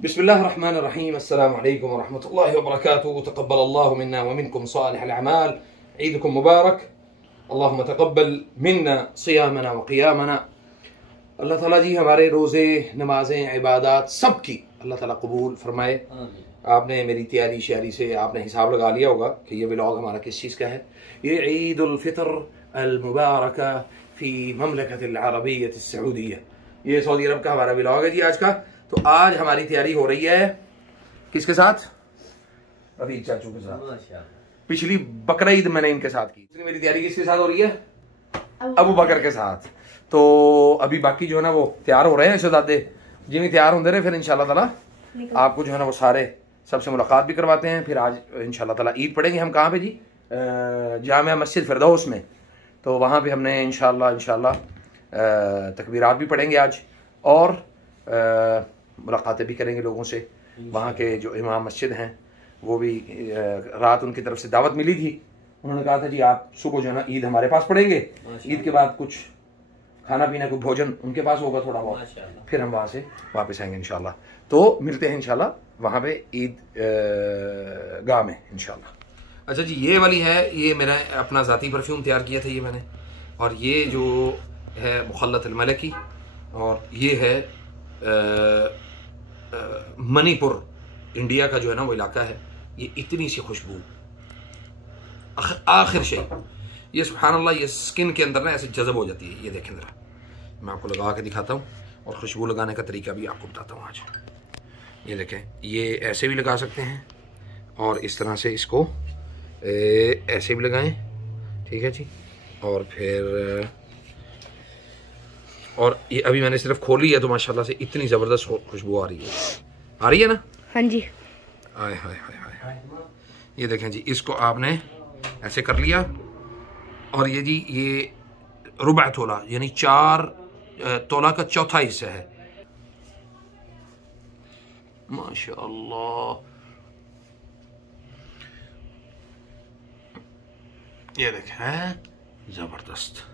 बिस्मिल्लाहिर्रहमानिर्रहीम। अस्सलामु अलैकुम वरहमतुल्लाहि वबरकातुहू। तक़ब्बलल्लाहु मिन्ना व मिनकुम सालिहल अमाल। ईदकुम मुबारक। अल्लाहुम्मा तक़ब्बल मिन्ना सियामना व क़ियामना। अल्लाह ताला जी हमारे रोज़े, नमाजें, इबादत सब की अल्लाह ताला कबूल फरमाए। आपने मेरी तैयारी शायरी से आपने हिसाब लगा लिया होगा कि ये व्लॉग हमारा किस चीज़ का है। ये ईद उल फितर अल मुबारका फ़ी ममलकत अल अरबिय्यत अस सऊदिया, ये सऊदी अरब का हमारा व्लॉग है जी आज का। तो आज हमारी तैयारी हो रही है किसके साथ? रफीक चाचू के साथ। पिछली बकरा ईद मैंने इनके साथ की। मेरी तैयारी किसके साथ हो रही है? अबू बकर के साथ। तो अभी बाकी जो है ना वो तैयार हो रहे हैं शहजादे, जिन्हें तैयार होते रहे, फिर इंशाल्लाह ताला आपको जो है ना वो सारे सबसे मुलाकात भी करवाते हैं। फिर आज इंशाल्लाह ताला ईद पढ़ेंगे हम कहाँ पे जी? जामिया मस्जिद फिरदौस में। तो वहाँ पे हमने इंशाल्लाह तकबीरात भी पढ़ेंगे आज और मुलाकातें भी करेंगे लोगों से। वहाँ के जो इमाम मस्जिद हैं वो भी रात उनकी तरफ से दावत मिली थी, उन्होंने कहा था जी आप सुबह जो है ना ईद हमारे पास पढ़ेंगे, ईद के बाद कुछ खाना पीना कुछ भोजन उनके पास होगा थोड़ा बहुत, फिर हम वहाँ से वापस आएंगे इंशाल्लाह। तो मिलते हैं इंशाल्लाह वहाँ पे ईद गाह में इंशाल्लाह। अच्छा जी, ये वाली है, ये मेरा अपना ज़ाती परफ्यूम तैयार किया था ये मैंने, और ये जो है मुखल्लत अल मलकी, और ये है मणिपुर इंडिया का जो है ना वो इलाका है। ये इतनी सी खुशबू आखिर शे, ये सुभान अल्लाह, ये स्किन के अंदर ना ऐसे जज़ब हो जाती है। ये देखें ज़रा, मैं आपको लगा के दिखाता हूँ और खुशबू लगाने का तरीका भी आपको बताता हूँ आज। ये देखें, ये ऐसे भी लगा सकते हैं और इस तरह से इसको ऐसे भी लगाएं, ठीक है जी। और फिर और ये अभी मैंने सिर्फ खोली है तो माशाल्लाह से इतनी ज़बरदस्त खुशबू आ रही है ना? हाँ जी। आय हाय हाय हाय, ये देखें जी, इसको आपने ऐसे कर लिया और ये जी ये रुबा तोला यानी 4 तोला का चौथा हिस्सा है। माशाल्लाह, ये देखें ज़बरदस्त।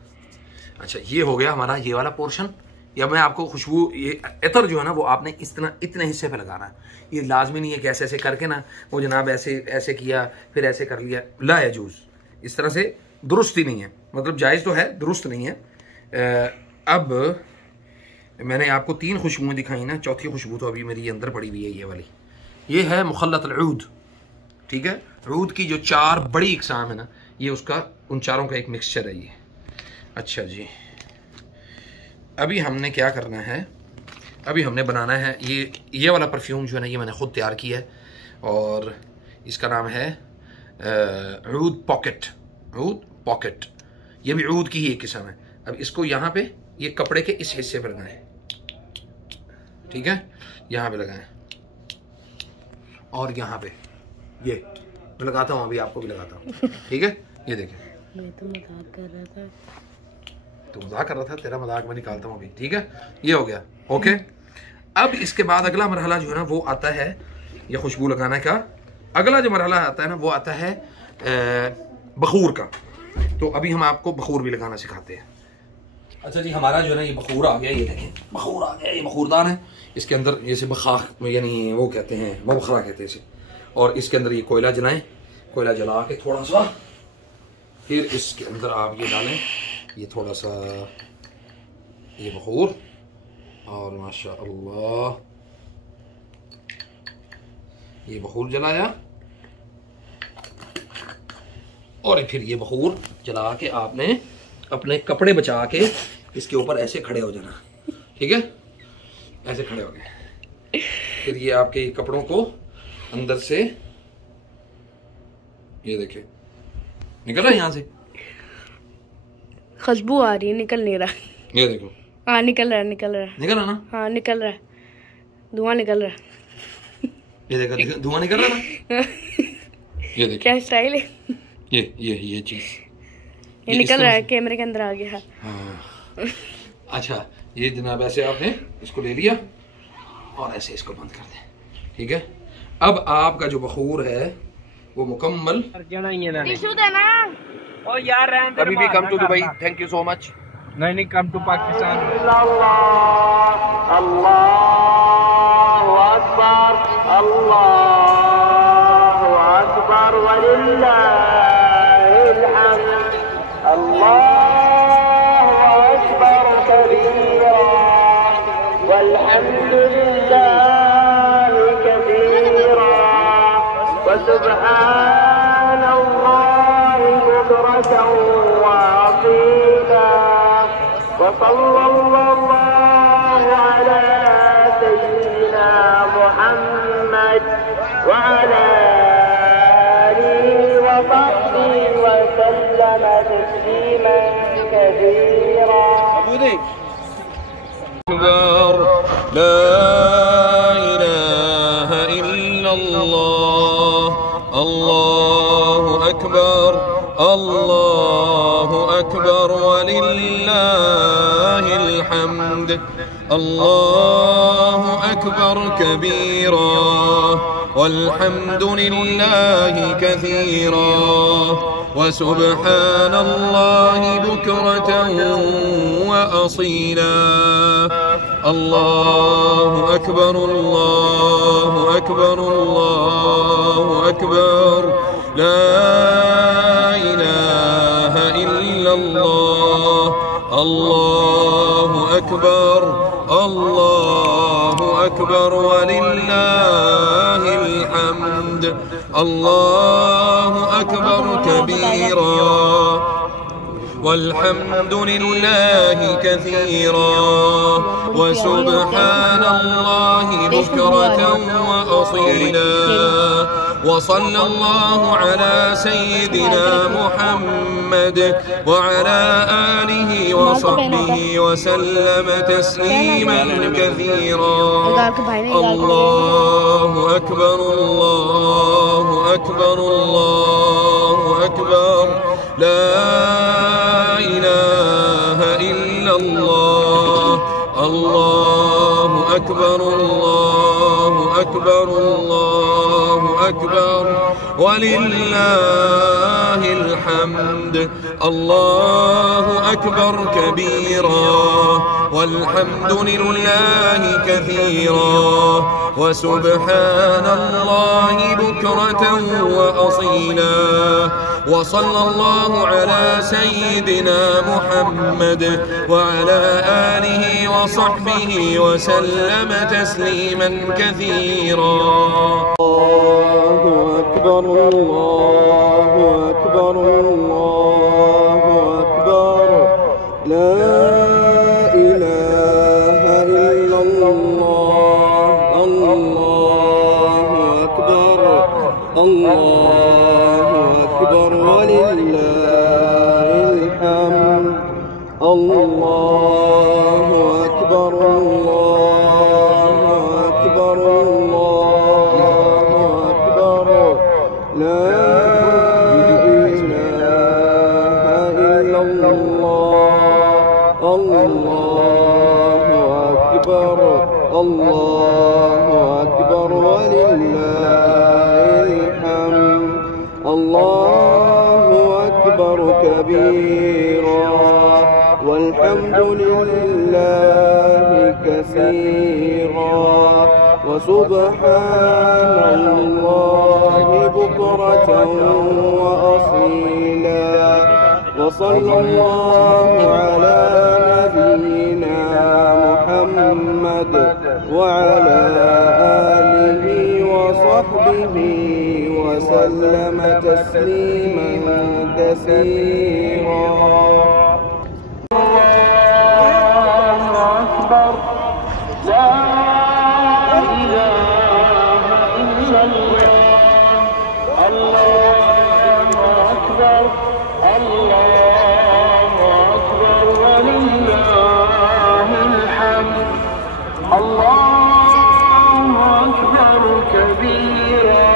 अच्छा, ये हो गया हमारा ये वाला पोर्शन। या मैं आपको खुशबू, ये इतर जो है ना वो आपने इतने हिस्से पे लगाना है। ये लाजमी नहीं है कि ऐसे ऐसे करके ना वो जनाब ऐसे ऐसे किया फिर ऐसे कर लिया, ला यजूज़, इस तरह से दुरुस्त ही नहीं है। मतलब जायज़ तो है, दुरुस्त नहीं है। अब मैंने आपको 3 खुशबुएँ दिखाई ना, चौथी खुशबू तो अभी मेरी अंदर पड़ी हुई है। ये वाली, ये है मुखल्लत अल ऊद, ठीक है। ऊद की जो 4 बड़ी इकसाम है ना, ये उसका उन चारों का एक मिक्सचर है ये। अच्छा जी, अभी हमने क्या करना है, अभी हमने बनाना है ये वाला परफ्यूम जो है ना, ये मैंने ख़ुद तैयार किया है और इसका नाम है ऊद पॉकेट। ये भी ऊद की ही एक किस्म है। अब इसको यहाँ पे ये कपड़े के इस हिस्से पर लगाएं, ठीक है, यहाँ पे लगाएं और यहाँ पे ये मैं लगाता हूँ, अभी आपको भी लगाता हूँ, ठीक है। ये देखें, मैं तो मजाक कर रहा था। तो मजाक कर रहा था, तेरा मजाक मैं निकालता हूँ अभी, ठीक है। ये हो गया, ओके। अब इसके बाद अगला मरहला जो है ना वो आता है, ये खुशबू लगाने का अगला जो मरहला आता है ना वो आता है बखूर का। तो अभी हम आपको बखूर भी लगाना सिखाते हैं। अच्छा जी, हमारा जो है ना ये बखूर आ गया, ये देखें बखूर आ गया, ये बखूरदान है। इसके अंदर जैसे बखाख यानी वो कहते हैं, बबखरा कहते हैं इसे, और इसके अंदर ये कोयला जलाएं, कोयला जला के थोड़ा सा फिर इसके अंदर आप ये डालें, ये थोड़ा सा ये बखूर, और माशाअल्लाह ये बखूर जलाया और फिर ये बखूर जला के आपने अपने कपड़े बचा के इसके ऊपर ऐसे खड़े हो जाना, ठीक है। ऐसे खड़े हो गए, फिर ये आपके कपड़ों को अंदर से ये देखें निकल रहा है यहाँ से, खुशबू आ रही है, निकल नहीं रहा। ये देखो, हाँ निकल रहा है निकल रहा ना? हाँ निकल रहा है, धुआं निकल रहा है। ये देखो धुआं निकल रहा ना? ये देखो क्या स्टाइल है ये चीज ये निकल रहा है, कैमरे के अंदर आ गया। हाँ। अच्छा, ये जनाब ऐसे आपने इसको ले लिया और ऐसे इसको बंद कर दें, ठीक है। अब आपका जो बखूर है वो मुकम्मल अभी भी come to Dubai, thank you so much. नहीं कम टू पाकिस्तान। अल्लाह अकबर। الله أكبر ولله الحمد. الله أكبر كبيرا والحمد لله كثيرا وسبحان الله بكرة وأصيلا. وصلى الله على سيدنا محمد وعلى آله وصحبه وسلم تسليما كثيرا. أكبر لا إله إلا الله. الله أكبر الله أكبر ولله الحمد. الله أكبر كبيرا والحمد لله كثيرا وسبحان الله بكرة وأصيلا. الله أكبر الله أكبر الله أكبر لا إله إلا الله. الله أكبر الله أكبر ولله الحمد. الله أكبر كبيرا والحمد لله كثيرا وسبحان الله بكرة وأصيلا. وصلى الله على سيدنا محمد وعلى آله وصحبه وسلم تسليما كثيرا. الله أكبر الله أكبر الله أكبر لا إله إلا الله. الله أكبر الله أكبر الله أكبر ولله الحمد. الله أكبر كبيرا والحمد لله كثيرا وسبحان الله بكرة وأصيلا. وصلى الله على سيدنا محمد وعلى آله وصحبه وسلم تسليما كثيرا. الله أكبر الله أكبر الله أكبر لا إله إلا الله. الله أكبر الله أكبر ولله الحمد. الله أكبر الله أكبر الله أكبر لا إله إلا الله. الله أكبر الله أكبر ولله الحمد. الله أكبر كبيرا والحمد لله كثيرا وسبحان الله بكرة وأصيلا. وصلى الله على نبينا محمد وعلى آله وصحبه وسلم تسليما كثيرا. الله أكبر لا إله إلا الله. الله أكبر الله أكبر ولله الحمد. الله أكبر كبيرا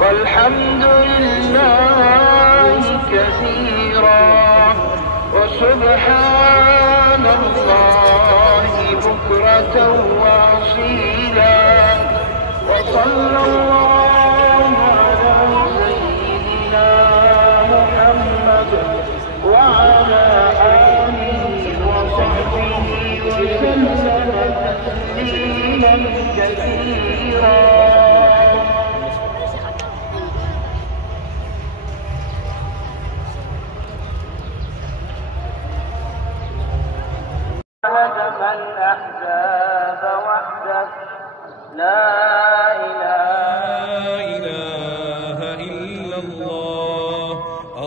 والحمد لله كثيرا وسبحان الله بكرة وأصيلا. وصلى الله على سيدنا محمد وعلى آله وصحبه وسلم تسليما كثيرا. لا إله إلا الله.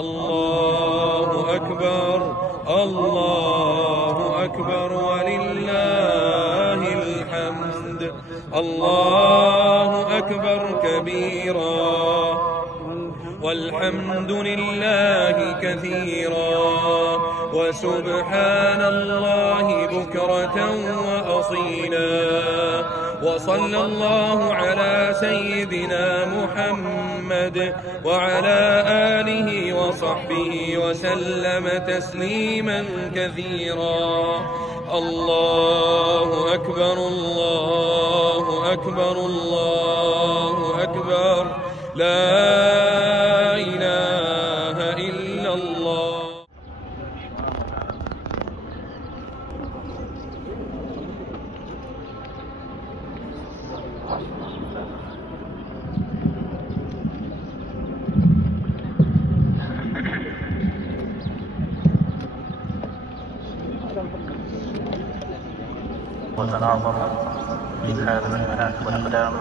الله أكبر الله أكبر ولله الحمد. الله أكبر كبيرا والحمد لله كثيرا وسبحان الله بكرة وأصيلا. وصلى الله على سيدنا محمد وعلى آله وصحبه وسلم تسليما كثيرا. الله أكبر الله أكبر الله أكبر لا إله إلا الله. وتناظر من هذا المناخ والأقدام